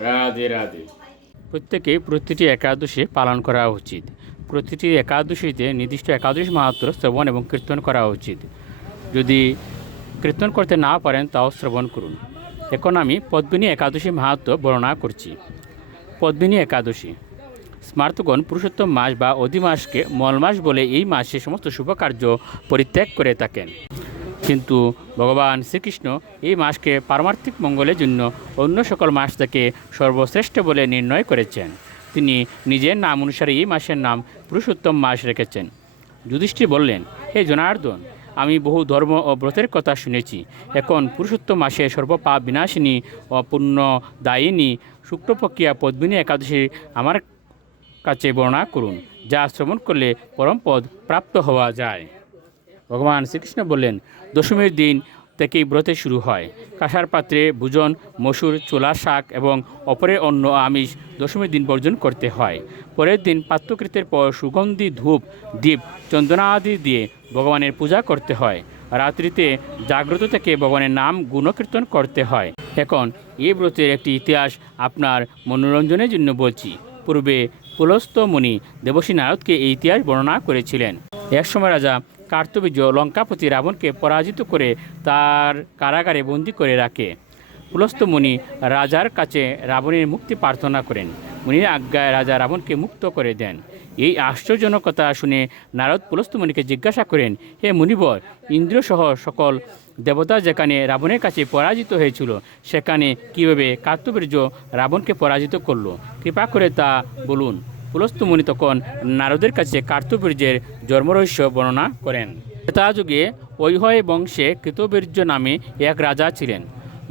রাধে রাধে। প্রত্যেকেই প্রতিটি একাদশী পালন করা উচিত। প্রতিটি একাদশীতে নির্দিষ্ট একাদশী মাহাত্ম্য শ্রবণ এবং কীর্তন করা উচিত। যদি কীর্তন করতে না পারেন তাও শ্রবণ করুন। এখন আমি পদ্মিনী একাদশী মাহাত্ম্য বর্ণনা করছি। পদ্মিনী একাদশী স্মার্তগণ পুরুষোত্তম মাস বা অধিমাসকে মল মাস বলে এই মাসে সমস্ত শুভ কার্য পরিত্যাগ করে থাকেন। কিন্তু ভগবান শ্রীকৃষ্ণ এই মাসকে পারমার্থিক মঙ্গলের জন্য অন্য সকল মাস থেকে সর্বশ্রেষ্ঠ বলে নির্ণয় করেছেন। তিনি নিজের নাম অনুসারে এই মাসের নাম পুরুষোত্তম মাস রেখেছেন। যুধিষ্ঠির বললেন, হে জনার্দন, আমি বহু ধর্ম ও ব্রতের কথা শুনেছি। এখন পুরুষোত্তম মাসে সর্বপাপ বিনাশিনী ও পুণ্যদায়িনী শুক্লপক্ষিয়া পদ্মিনী একাদশী আমার কাছে বর্ণনা করুন, যা শ্রবণ করলে পরমপদ প্রাপ্ত হওয়া যায়। ভগবান শ্রীকৃষ্ণ বললেন, দশমীর দিন থেকেই ব্রতে শুরু হয়। কাঁসার পাত্রে ভোজন, মসুর, ছোলা শাক এবং অপরের অন্য আমিষ দশমীর দিন বর্জন করতে হয়। পরের দিন পাত্রকৃতের পর সুগন্ধি ধূপ, দীপ, চন্দনা আদি দিয়ে ভগবানের পূজা করতে হয়। রাত্রিতে জাগ্রত থেকে ভগবানের নাম গুণকীর্তন করতে হয়। এখন এই ব্রতের একটি ইতিহাস আপনার মনোরঞ্জনের জন্য বলছি। পূর্বে পুলস্ত্য মুনি দেবর্ষি নারদকে এই ইতিহাস বর্ণনা করেছিলেন। একসময় রাজা কার্তবীর্য লঙ্কাপতি রাবণকে পরাজিত করে তার কারাগারে বন্দী করে রাখে। পুলস্ত্য মুনি রাজার কাছে রাবণের মুক্তি প্রার্থনা করেন। মুনির আজ্ঞায় রাজা রাবণকে মুক্ত করে দেন। এই আশ্চর্যজনক কথা শুনে নারদ পুলস্ত্য মুনিকে জিজ্ঞাসা করেন, হে মুনিবর, ইন্দ্রসহ সকল দেবতা যেখানে রাবণের কাছে পরাজিত হয়েছিল, সেখানে কীভাবে কার্তবীর্য রাবণকে পরাজিত করল? কৃপা করে তা বলুন। পুলস্ত্য মুনি তখন নারদের কাছে কার্তবীর্যের জন্মরহস্য বর্ণনা করেন। ত্রেতাযুগে ঐহয় বংশে কৃতবীর্য নামে এক রাজা ছিলেন।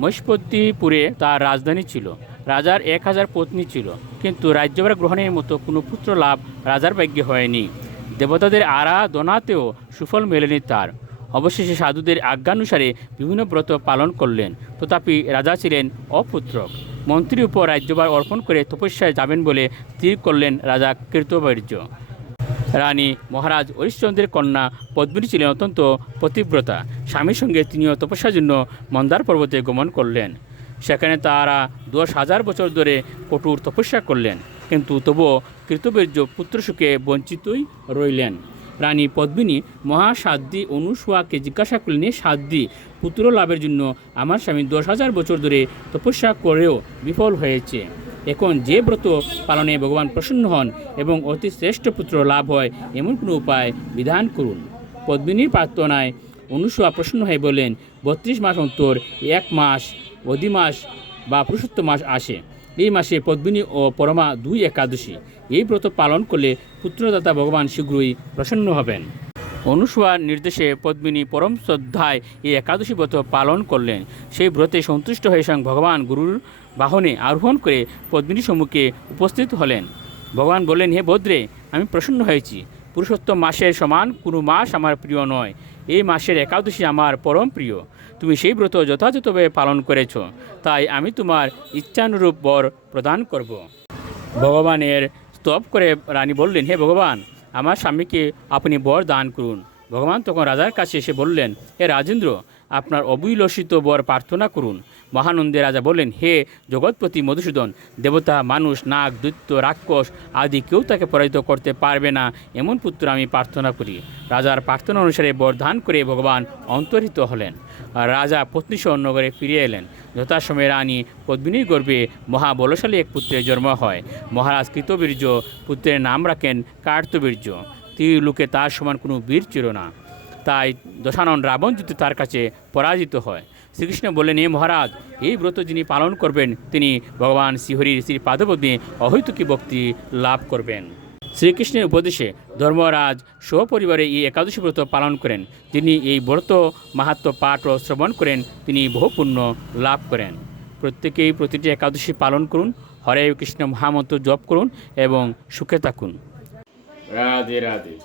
মহিষ্মতিপুরে তার রাজধানী ছিল। রাজার 1000 পত্নী ছিল, কিন্তু রাজ্যভার গ্রহণের মতো কোনো পুত্র লাভ রাজার ভাগ্যে হয়নি। দেবতাদের আরাধনাতেও সুফল মেলেনি তার। অবশেষে সাধুদের আজ্ঞানুসারে বিভিন্ন ব্রত পালন করলেন, তথাপি রাজা ছিলেন অপুত্রক। মন্ত্রীর উপর রাজ্যভার অর্পণ করে তপস্যায় যাবেন বলে স্থির করলেন রাজা কৃতবীর্য। রানী মহারাজ হরিশ্চন্দ্রের কন্যা পদ্মিনী ছিলেন অত্যন্ত পতিব্রতা। স্বামীর সঙ্গে তিনিও তপস্যার জন্য মন্দার পর্বতে গমন করলেন। সেখানে তারা 10,000 বছর ধরে কঠোর তপস্যা করলেন, কিন্তু তবুও কৃতবীর্য পুত্রসুখে বঞ্চিতই রইলেন। রানী পদ্মিনী মহাসাধ্বী অনুসূয়াকে জিজ্ঞাসা করলেন, সাধ্বী, পুত্র লাভের জন্য আমার স্বামী 10,000 বছর ধরে তপস্যা করেও বিফল হয়েছে। এখন যে ব্রত পালনে ভগবান প্রসন্ন হন এবং অতি শ্রেষ্ঠ পুত্র লাভ হয়, এমন কোনো উপায় বিধান করুন। পদ্মিনীর প্রার্থনায় অনুসূয়া প্রসন্ন হয়ে বললেন, 32 মাস অন্তর 1 মাস অধিমাস বা পুরুষোত্তম মাস আসে। এই মাসে পদ্মিনী ও পরমা 2 একাদশী। এই ব্রত পালন করলে পুত্রদাতা ভগবান শীঘ্রই প্রসন্ন হবেন। অনুসূয়ার নির্দেশে পদ্মিনী পরম শ্রদ্ধায় এই একাদশী ব্রত পালন করলেন। সেই ব্রতে সন্তুষ্ট হয়ে স্বয়ং ভগবান গুরুর বাহনে আরোহণ করে পদ্মিনীর সম্মুখে উপস্থিত হলেন। ভগবান বললেন, হে ভদ্রে, আমি প্রসন্ন হয়েছি। পুরুষোত্তম মাসের সমান কোনো মাস আমার প্রিয় নয়। এই মাসের একাদশী আমার পরম প্রিয়। তুমি সেই ব্রত যথাযথভাবে পালন করেছ, তাই আমি তোমার ইচ্ছানুরূপ বর প্রদান করব। ভগবানের স্তব করে রানী বললেন, হে ভগবান, আমার স্বামীকে আপনি বর দান করুন। ভগবান তখন রাজার কাছে এসে বললেন, হে রাজেন্দ্র, আপনার অবিলসিত বর প্রার্থনা করুন। মহানন্দে রাজা বললেন, হে জগৎপতি মধুসূদন, দেবতা, মানুষ, নাগ, দৈত্য, রাক্ষস আদি কেউ তাকে পরাজিত করতে পারবে না, এমন পুত্র আমি প্রার্থনা করি। রাজার প্রার্থনা অনুসারে বর দান করে ভগবান অন্তর্হিত হলেন। রাজা পত্নীসহ নগরে ফিরে এলেন। যথাসময়ে রানী পদ্মিনীর গর্ভে মহাবলশালী এক পুত্রের জন্ম হয়। মহারাজ কৃতবীর্য পুত্রের নাম রাখেন কার্তবীর্য। ত্রিলোকে তার সমান কোনো বীর ছিল না। তাই দশানন রাবণ যুদ্ধে তার কাছে পরাজিত হয়। শ্রীকৃষ্ণ বললেন, হে মহারাজ, এই ব্রত যিনি পালন করবেন তিনি ভগবান শ্রীহরির শ্রী পাদপদ্মে অহৈতুকী ভক্তি লাভ করবেন। শ্রীকৃষ্ণের উপদেশে ধর্মরাজ সপরিবারে এই একাদশী ব্রত পালন করেন। যিনি এই ব্রত মাহাত্ম্য পাঠ ও শ্রবণ করেন তিনি বহু পুণ্য লাভ করেন। প্রত্যেকেই প্রতিটি একাদশী পালন করুন, হরে কৃষ্ণ মহামন্ত্র জপ করুন এবং সুখে থাকুন। রাধে রাধে।